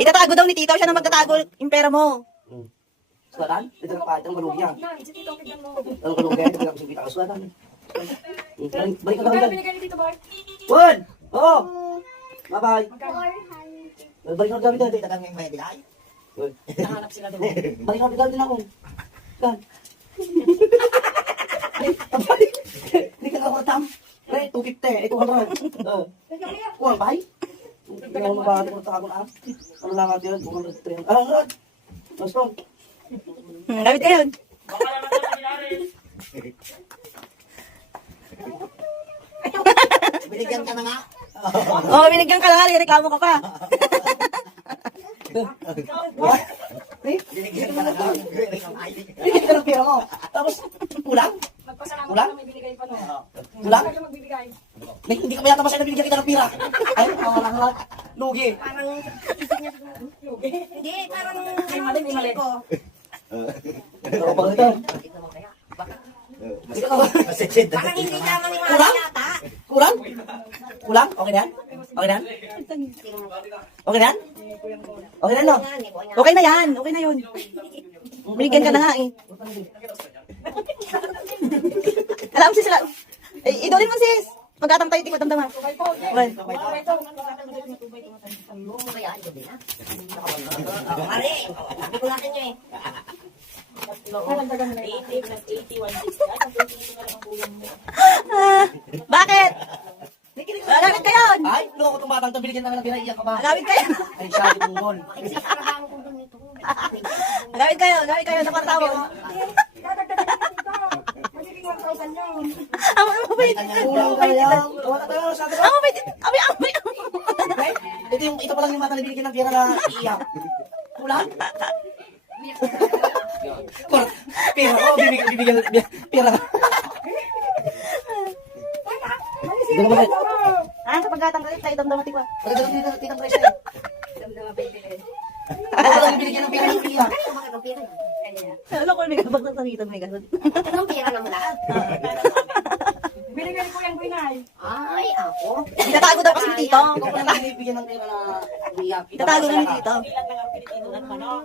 Itatago daw ni Tito, siya na magtatago yung pera mo. Suatan? Ito na pa, ito ang malugi yan. Si Tito, tignan mo. Ang malugi, ito lang kita ka suatan. Balik ka Magkano kami. binigay ni Tito Bart? Juan! Oo! Bye-bye. Magkano? Balik ka kami doon. Ito kami may bilay. Nahanap sila doon. Balik ka kami din ako. Kan. Hindi ka nakatam. Pre, 250. Ito 100. Kuwang bay? Hindi ka mabahati kung tago na. Ano lang natin yun? 200. Ano? Mas ko. Gamit ka yun. Binigyan ka na nga. Oo, binigyan ka na nga, reklamo ka pa. Binigyan ka na nga. Binigyan ka ng pera mo. Tapos, kulang? Magpasalamat Kulang? ka may binigay pa no. Kulang? Huwag ka magbibigay. Hindi ka ba yata masaya na binigyan kita ng pera? Ay, mga lugi. Parang Hindi, parang may mali, may mali. Ano ba ito? parang hindi ka maniwala Kulang? yata. Kulang? Kulang? Okay na yan? Okay na yan? Okay na yan? Okay na no? Okay na yan, okay na yun. Binigyan ka na nga eh. Alam sis sila. Eh, idolin mo sis. Pagkatang tayo, tikot damdama. Okay. Mari, hindi ko natin nyo eh. 80 plus 80, 160. Bakit? Gamit ka yun. Ay, loko itong batang ito. Binigyan namin ng pera. Iyak ka ba? Gamit ka yun. Ay, siya, itong Gamit ka yun, gamit ka yun. Nakarta mo. Magiging 1,000 yun. Ang mabait. Kulang ka yan. Wala tayo. Sabi ko. Ang mabait. Amay. Ito pa lang yung mata na binigyan ng pera na iiyak. Kulang? Pera ko, bibigyan pera. Dito naman tayo. Ah, sa pagkatang kalit, tayo damdama tikwa. Pagkagalang dito, titang presyo eh. Ito pa lang yung binigyan ng pera na iiyak. Alam ko, may kabag na sarita, may gasot. Anong pera na mula? Binigay ko yung Guinay. Ay, ako. Itatago daw kasi ni Tito. Ito pa lang binibigyan ng pera na iiyak. Itatago na ni Tito. Ilan lang ang pinitino ng manok.